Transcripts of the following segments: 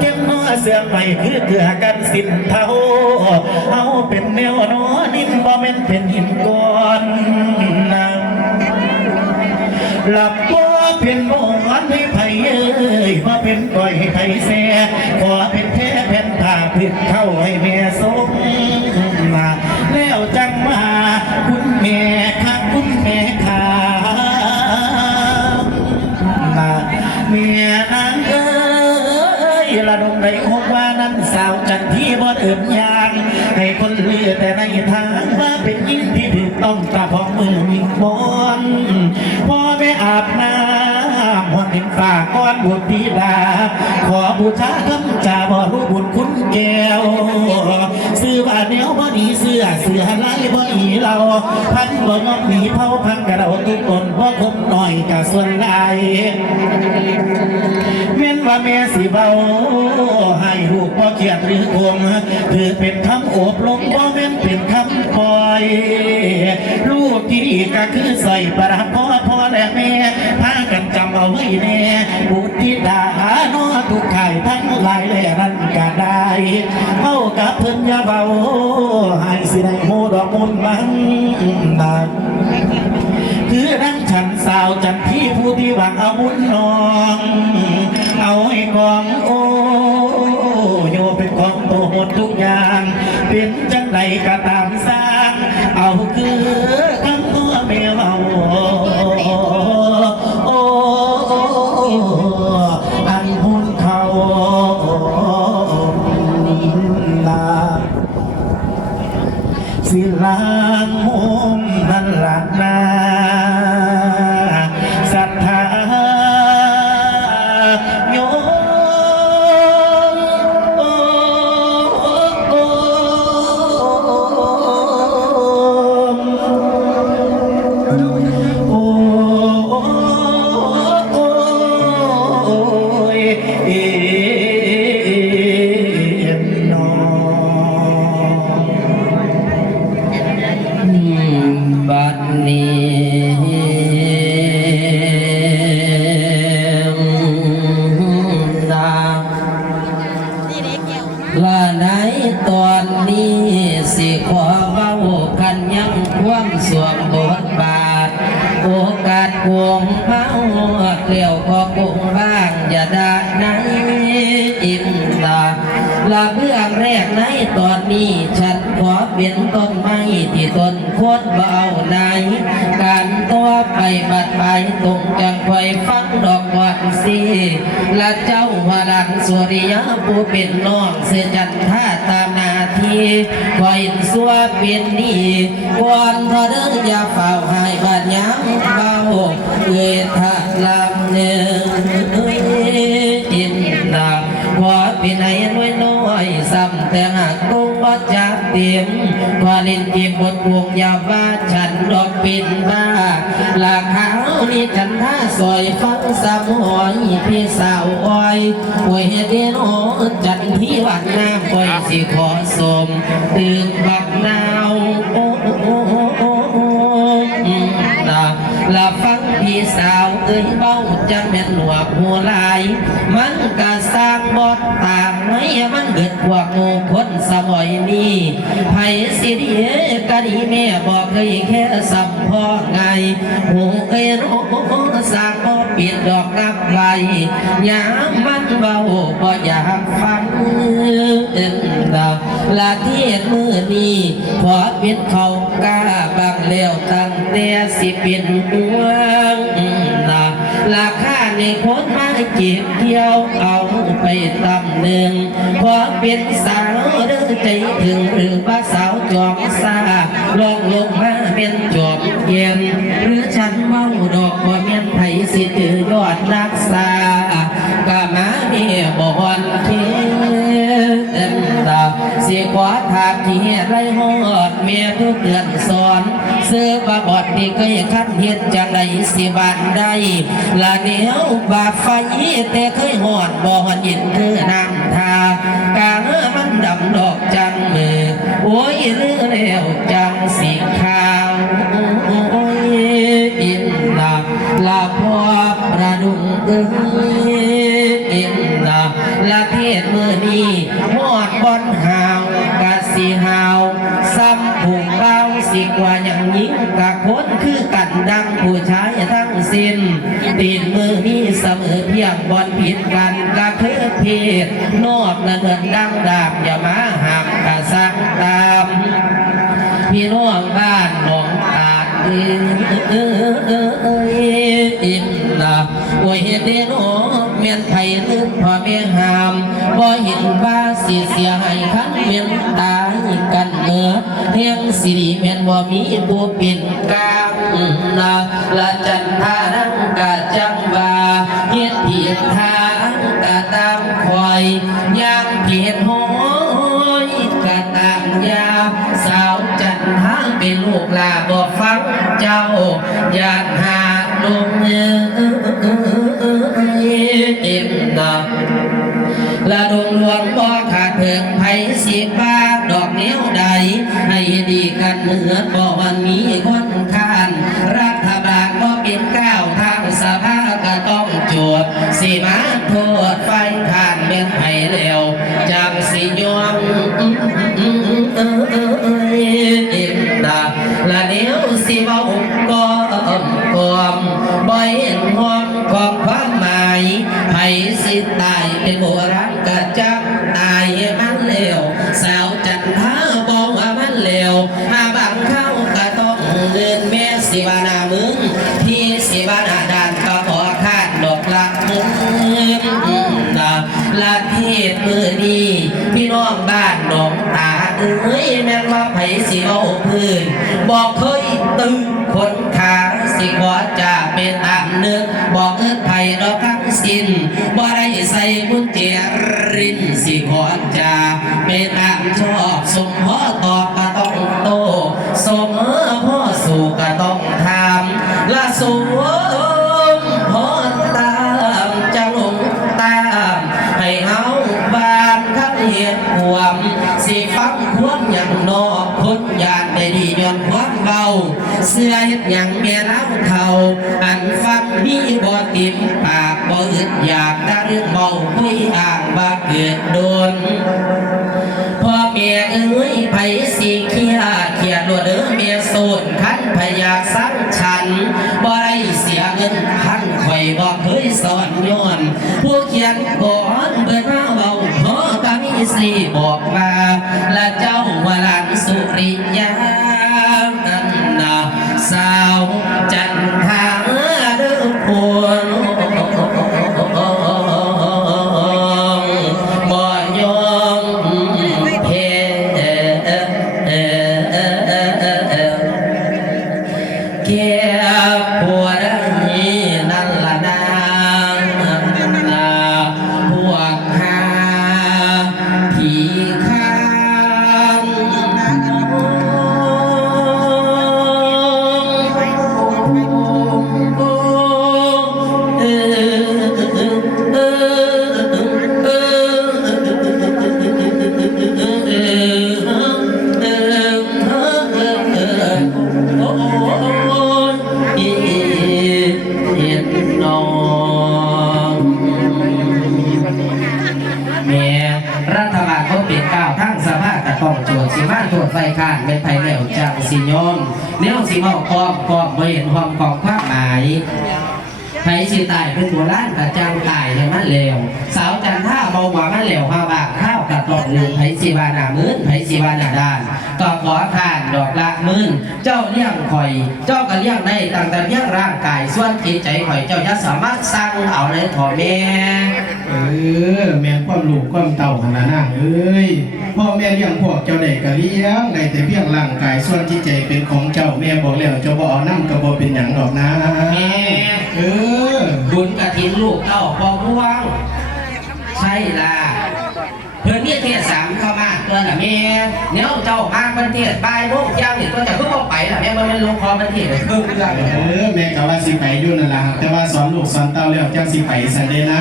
เข้มนัวเสื่อมไปคือเกลือกันสินเท่าเอาเป็นแนวนอนิ่มบ่แม่นเป็นหินก้อนหลับบ่เป็นโมวันให้ไผเอ้ ยละดงในอกว่านั้นสาวจันที่บ่เอิ่มยาง ให้คนเลือแต่ในทางว่าเป็นยิ่งที่ถูกต้องตาพองมือมิงมอนพ่อแม่อาบน้ำหัวถึงฝากก้อนบุตรธิดา ขอบูชาคำจาบ่รู้บุญคุณแก้ว ซื้อว่าแนวบ่หนีเสื้อเสื้อลายบ่หนี เราพันบ่งอกหนีเผาพันกระเราทุกคนบ่คมหน่อยกะส่วนลายแม่นว่าแม่สิเบาให้ลูกบ่เกียดหรือโกงถือเป็นคำโอบลมบ่แม่นเป็นคำปล่อย ลูกที่ดีก็คือใส่ประพ่อพ่อและแม่พากันจำเอาไว้แน่บุตรธิดาโนอทุกข่ายทั้งหลายและรันก็ได้เท่ากับเพิ่นยาเบา สิได้โมดอกมนมังบาดคือรังฉันสาวจันที่ผู้ที่หวังเอาบุญนอง เอาให้กองโอ้โยเป็นของโตหมดทุกอย่าง เป็นจังใดก็ตามสร้าง เอาคือคำตัวเมียเอาโอ้ ตอนนี้ฉันขอเป็นต้นไม้ที่ต้นโคตรเบาในการตัวไปบัดไปตรงจังไฟฟังดอกกวนสีและเจ้าพลังสุริยะผู้เป็นน้องเสจันท่าตามนาทีคอยสัวเป็นนี่ก่อนทอเดินอย่าเฝ้าให้บาดยังเบาเอื้อทะลำเนื้อ อยน้อยซ้ำแต่หากคงบ่จักเตียมพอเล่นเกมบทวงยาว่าฉันดอกปินบ้าลาขาวนี่ฉันท่าซอยฟังสามหอยพี่สาวอ้อยป่วยเดนโอจันพี่วัดน้ำป่วยสิขอสมตื่นบักนาวโอ้โอ้โอ้โอ้โอ้ลาลาฟังพี่สาวเอ้ยเบ้าจะแม่นหนวกหัวลาย มันก็ส ร้างบทต่างไม่มันเกิดพวกโง่คนสมัยนี้ไผสิดีกะดีแม่บอกเคยแค่สัมพ่อไงหูเอ้ยโอ้สางบ่ปิดดอกนับไว้ยามมันเบาบ่อยากฟังเอ็นดาละเทียมือนี้ขอเป็นเขากล้าบางแล้วตั้งแต่สิเป็นห่วงนะราคา ในคนมาเก็บเที่ยวเอาไปตำหนึ่งขอเป็นสาวเด้อใจถึงหรือว่าสาวจอมซาลองลงมาเป็นจอบเย็นหรือฉันเมาดอกบ่เมียนไผสิถือยอดรักษากะมาเมียบ่ฮอนเคีเต็มตาสิขวาทางที่ไรหอดเมียทุกเดือนสอ เสื้อบาบอดที่เคยคันเฮ็ดจังไดสิบานได้ละเดียวบาไฟแต่เคยหอดบ่หอดยินคือน้ำทากางมันดำดอกจังมือโอ้ยเรือแล้วจังสีขาวโอ้ยอินดาลาพอประดุงเอ้ยอินดาลาเทศมือนี้หอดบอนหาวกะสีหาวำผูกเบาสิกว่าอย่างยิงกะคนคือกันดังผู้ชายทั้งสิ้นตีนมือนี้เสมอเพียงบอนผิดกันกะเพื่อเพศนอกนะเดินดังดาบอย่ามาหักกะสังตามพี่น้องบ้านหนองอาดเอ้ยเอ้ยเอ้ยเอ้ยอินนะโอ้ยเฮ็ดเด้น้อเมียนไผลืมพ่อแม่หามบ่เห็นว่าสิเสียให้คันเมียนตา เที่ยงสิริแม่นบ่มีผู้เป็นกลางนะละจันทานังกะจังว่าเฮ็ดผิดทางกะตามคอยย่างผิดโหยกะต่ามยาสาวจันทาเป็นลูกลาบ่ฟังเจ้าอยากหาลงเอ็ ก็อมกอมบ่เห็นห้องของความหมายไผสิตายเป็นโบราณกะจักตายมันเร็วสาวจันทาบอกว่ามันเร็วมาบังเข้าก็ต้องเดินแม่สิบานามึงที่สิบานาดานก็ขอคาดดอกละมึงนะละเทศมือนี้พี่น้องบ้านหนองตาเอ้ยแม่นว่าไผสิเอาพื้นบอกเคย ตึงคนขาสิขอจะเป็นตามเนื้อบอกเอิ้นไผดอกทั้งสิ้นบ่ได้ใส่กุญแจรินสิขอจะเป็นตามชอบสมพ่อตอบก็ต้องโตสมเออพ่อสู่ก็ต้องทำละสวมพ่อตามจะหลงตามให้เฮาบานข้งเหตุความสิฟังควรอย่างนอกคนอยากได้ดีย้อนความ เสื้อเฮ็ดอย่างเมียล้าเท่า อันฟังมีบ่ติมปากบ่อึดอยากได้เรื่องเบาคุยอ่างบ่เกิดโดนพ่อเมียเอ้ยไผสิเขียเขียดรวดเด้อเมียโซนคันพยากสังฉันบ่ได้เสียเงินพันข่อยบ่เคยสอนย้อนผู้เขียนก่อนเบิดมาเบาพอก็มีสิบอกว่าและเจ้าวลังสุริยา สาว วสิเว้ากอบกอบบ่เห็นความกอบความหมายไผสิตายเป็นโบราณกะจังตายให้มันเร็วสาวจันท่าเบาหวานมันเร็วห้าบาทข้าวกระตอกหนึ่งไผสิบานามื่นไผสิบานาดานก็ขอทานดอกละมื่นเจ้าเลี้ยงข่อย เจ้าก็เลี้ยงได้ตั้งแต่เลี้ยงร่างกายส่วนจิตใจข่อยเจ้าจะสามารถสั่งเอาเลยถอแม่ เออ แม่ความลูกความเต่าขนาดนั้นเอ้ยพ่อแม่เลี้ยงพวกเจ้าได้ก็เลี้ยงได้แต่เพียงร่างกายส่วนจิตใจเป็นของเจ้าแม่บอกแล้วเจ้าบ่เอาน้ำก็บ่เป็นหยังดอกนะแม่เออบุญกระถินลูกเต้าพอร่วงใช่ล่ะเพื่อนเนี่ยเทศสามเข้ามาตัวน่ะแม่เนี่ยเจ้ามาประเทศบายโลกเจ้าเนี่ยตัวจะเพิ่งเอาไปล่ะแม่มันมันลงคอประเทศเลยเพิ่งเรื่องเออแม่ก็ว่าสิไปอยู่นั่นล่ะแต่ว่าสอนลูกสอนเต้าแล้วจังสิไปซะเด้นะ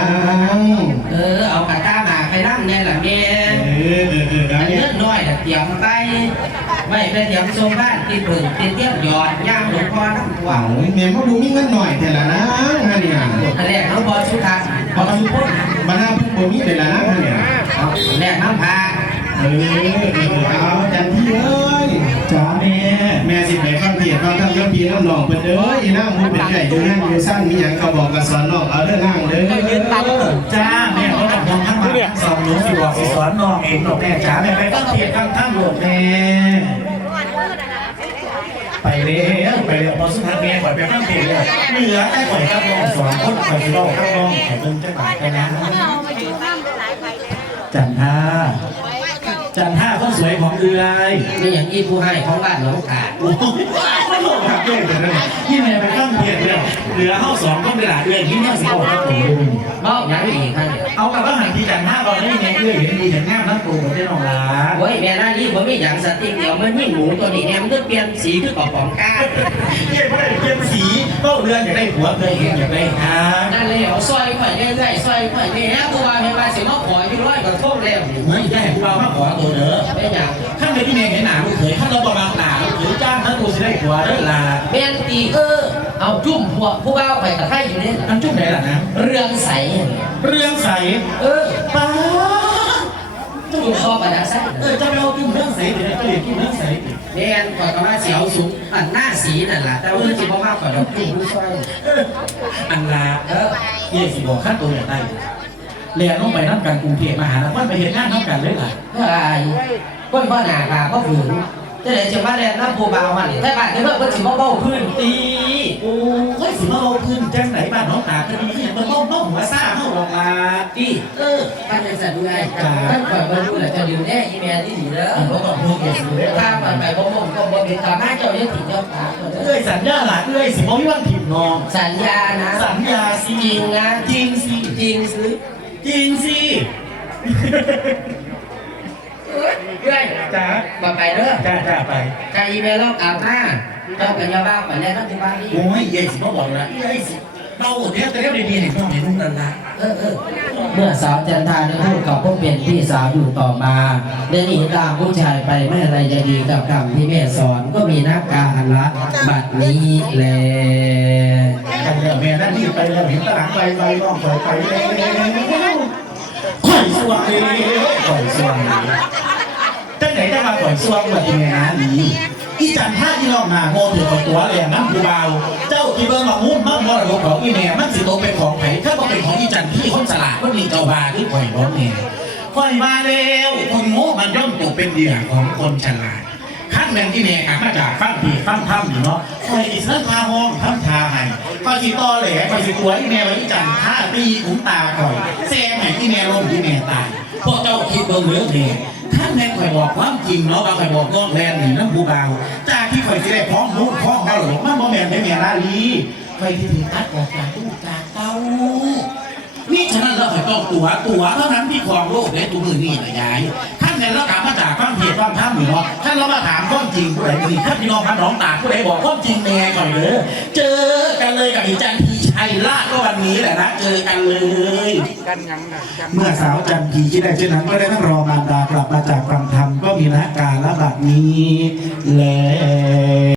เออเอากระต้ามาไปนั่งเนี่ยล่ะแม่เออเออเอออัเอานเนี่เนื้ยอน้อยน่ะเตรียมไปไว้ไปเตรียมชมบ้านที่พึ่งที่เตี้ยมหยอดย่างหลวงพ่อน้ำหวัว้างวแม่บ่ดูมีเงินหน่อยแต่ละนะฮะเนี่ยอันแรกน้องบอลชุดทันบอลชุดพุ่นบรรดาเพิ่นบ่มีเลยล่ะนะเนี่ยเอาแรกน้ำพา เออเอาจันที่เอ้ยจ้าแม่แม่สิไปฟังเทศน์ฟังธรรมกับพี่น้ำน้องเพิ่นเด้ออีนางผู้เป็นใหญ่อยู่นั่นอยู่สั้นมีหยังก็บอกก็สอนน้องเอาเด้อนางเด้อจ้าแม่ก็ต้องมองทั้งมาสองหนูสิบอกสิสอนน้องเองหรอกแม่จ๋าแม่ไปต้องเทียนข้างข้างหลวงแม่ไปแล้วไปแล้วพอสุดท้ายแม่ปล่อยไปข้างเทียนเลยเหลือแต่ปล่อยข้างน้องสองคนปล่อยไปรอบข้างน้องแต่เพิ่งจะตายกันนะจันท่า จันท่าคนสวยของเอือย นี่อย่างอีผู้ให้ของบ้านหลวงตาโอ้โหไม่ลงหักเก่งเลยนะนี่แม่ไปข้าง เทียนเลยเหลือเข้าสองคนเวลาเอือยที่เนี่ยสิเอาไปถึงลุงเมาอย่างอีกข้างเดียวเอากับว่าหันที่จันท่าก่อนได้ยังไงเอื้อยเห็นดีเห็นงามน้ำปูกับเจ้าน้องลาโอ้ยแม่นานี่ผมมีอย่างสติกเดียวมันยิ่งหมูตัวนี้เนี่ยมันก็เปลี่ยนสีคือกระป๋องก้าเยี่ยมไม่ได้เปลี่ยนสีก็เรือนอยากได้หัวเคยเห็นอยากได้หางนั่นเลยเอาซอยข่อยเรื่อยๆซอยข่อยเนี่ยตัวว่าเป็นมาสิมาขออยู่ร้อยกระทงแล้วไม่ได้พวกเรามาขอตัวเด้อไม่อย่างข้างในที่เมย์เห็นหนาลูกเขยข้างเราบอกหนาลูกเขยจ้างท่านตัวสิได้หัวเด้อลาเมียนตีเออ เอาจุ่มพวกผู้บ่าวไปตะไคร้อยู่เนี่ยอันจุ๊บไหนล่ะนะ เรื่องใส เรื่องใส เออป้าจุ่มคอประดาใสเออจะไปเอาจุ๊บเรื่องใสเดี๋ยวจะเรียนจุ๊บเรื่องใสเมียนข่อยก็มาเสียวสูงอันหน้าสีนั่นแหละแต่ว่าจริงๆพ่อมากกว่าดอกจุ่มผู้ซอยอันลาเออเยี่ยสิบอกขั้นตัวอย่างไรเรียนลงไปน้ำกันกรุงเทพมหานครไปเห็นงานน้ำกันเลยล่ะเพื่ออะไรก้นพ่อหนาพาพ่อฝืน จะได้จะมาแลนน้ำผู้บ่าวมันแต่บ้านที่เมื่อเพิ่นสิมาเบ้าพื้นตีโอ้ยสิมาเอาพื้นจังไหนบ้านน้องตาคดีเนี่ยมันต้องต้องหัวซ่าเข้าหรอกล่ะตีเออท่านจะสั่นด้วยท่านข่อยมาดูแหละจะดูแน่อีเมลที่ดีเด้อผมก็ต้องพูดเกี่ยวกับเรื่องถ้ามันไปบ่มก็บ่เป็นตามาเจ้าเนี่ยติดเจ้าตาเอ้ยสัญญาหลานเอ้ยสิบ่มีวันถิ่มนองสัญญานะสัญญาสิจริงนะจริงสิจริงซื้อจริงสิ เพื่อนจ้าบ่ไปเด้อจ้าจ้าไปใครอีเมลรอบอาบน้าเจ้ากันยาบ้าไปแล้วนั่นที่บ้านนี่โอ้ยเอ้ยสิบ่บอกละเอ้ยสิเบาเดี๋ยวแต่เดี๋ยวดีๆให้น้องเห็นนุ่งนั่นละเออเออเมื่อสาวจันทาได้พูดกับพวกเป็นพี่สาวอยู่ต่อมาเดินหนีตามผู้ชายไปไม่อะไรจะดีกับคำที่แม่สอนก็มีนักการละบัดนี้แลกันเดี๋ยวแม่นั่นนี่ไปแล้วเห็นตลาดไปไปน้องถอยไปแล้วข่อยสวงเลยข่อยสวงเลย จังไหนจะมาข่อยสวงแบบนี้นะนี่อีจันท่าที่เรามาโมถือของตัวแหลมน้ำผู้เบาเจ้าที่เบิ่งมาหุ้มมั่งมรดกของอีแม่มันสิโตเป็นของไผถ้าบ่เป็นของอีจันที่คนสลาดมันมีเจ้าบาที่ข่อยร้องแน่ข่อยมาแล้วคนโง่มันย่อมตกเป็นเหยื่อของคนฉลาดขั้นแมนที่เนี่ยกลับมาจากฟังผีฟังถ้ำอยู่เนาะคอยอิสระพาห้องทำทาให้คอยสิตอแหลคอยสิตัวที่แม่ไว้จันท่าตีขุนตาคอยแซงให้ที่แม่ลมที่แม่ตาย พวกเจ้าคิดเบิ่งเรื่องนี้ท่านแม่คอยบอกความจริงเนาะว่าคอยบอกน้องแลนหนึ่งน้ำบูเบาจากที่คอยสิได้พ้องนู้นพ้องเบาหรอกมันบ่แม่นได้แม่ลาลีคอยที่ถึงตัดออกจากตู้จากเต้านี่ฉะนั้นเราคอยต้องตัวตัวเท่านั้นที่ครองโลกในตัวมือนี่นะยายท่านเนี่เราถามมาจากความเพียรความทำอยู่เนาะท่านเรามาถามความจริงผู้ใดมีท่านพี่น้องพันน้องตาผู้ใดบอกความจริงแน่ก่อนเลยเจอกันเลยกับอีจันที ชัยลาดก็วันนี้แหละนะเจอกันเลยเมื่อสาวจันทีคิดได้เช่นนั้นก็ได้ทั้งรอมารดากลับมาจากฟังธรรมก็มีนะการละบัดนี้แล้ว